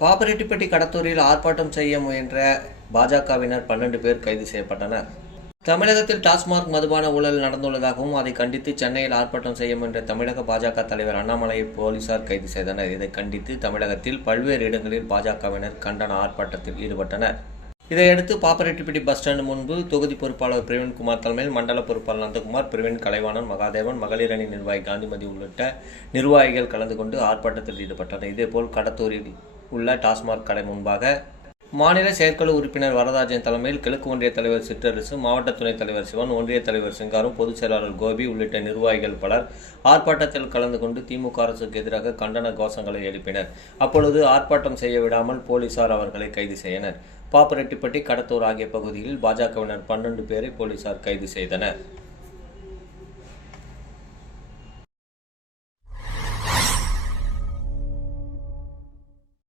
பாப்பரெட்டிப்பட்டி கடத்தூரில் ஆர்ப்பாட்டம் செய்ய முயன்ற பாஜகவினர் 12 பேர் கைது செய்யப்பட்டனர். தமிழகத்தில் டாஸ்மாக் மதுபான ஊழல் நடந்துள்ளதாகவும் அதை கண்டித்து சென்னையில் ஆர்ப்பாட்டம் செய்ய முயன்ற தமிழக பாஜக தலைவர் அண்ணாமலையை போலீசார் கைது செய்தனர். இதை கண்டித்து தமிழகத்தில் பல்வேறு இடங்களில் பாஜகவினர் கண்டன ஆர்ப்பாட்டத்தில் ஈடுபட்டனர். இதையடுத்து பாப்பரெட்டிப்பட்டி பஸ் ஸ்டாண்ட் முன்பு தொகுதி பொறுப்பாளர் பிரவீன்குமார் தலைமையில் மண்டல பொறுப்பாளர் நந்தகுமார், பிரவீன், கலைவாணன், மகாதேவன், மகளிர் அணி நிர்வாகி காந்திமதி உள்ளிட்ட நிர்வாகிகள் கலந்து கொண்டு ஆர்ப்பாட்டத்தில் ஈடுபட்டனர். இதேபோல் கடத்தூரில் உள்ள டாஸ்மாக் கடை முன்பாக மாநில செயற்குழு உறுப்பினர் வரதராஜன் தலைமையில் கிழக்கு ஒன்றிய தலைவர் சிற்றரசு, மாவட்ட துணைத் தலைவர் சிவன், ஒன்றிய தலைவர் சிங்காரம், பொதுச் செயலாளர் கோபி உள்ளிட்ட நிர்வாகிகள் பலர் ஆர்ப்பாட்டத்தில் கலந்து கொண்டு திமுக அரசுக்கு எதிராக கண்டன கோஷங்களை எழுப்பினர். அப்பொழுது ஆர்ப்பாட்டம் செய்ய விடாமல் போலீசார் அவர்களை கைது செய்தனர். பாப்பரெட்டிப்பட்டி, கடத்தூர் ஆகிய பகுதிகளில் பாஜகவினர் 12 பேரை போலீசார் கைது செய்தனர்.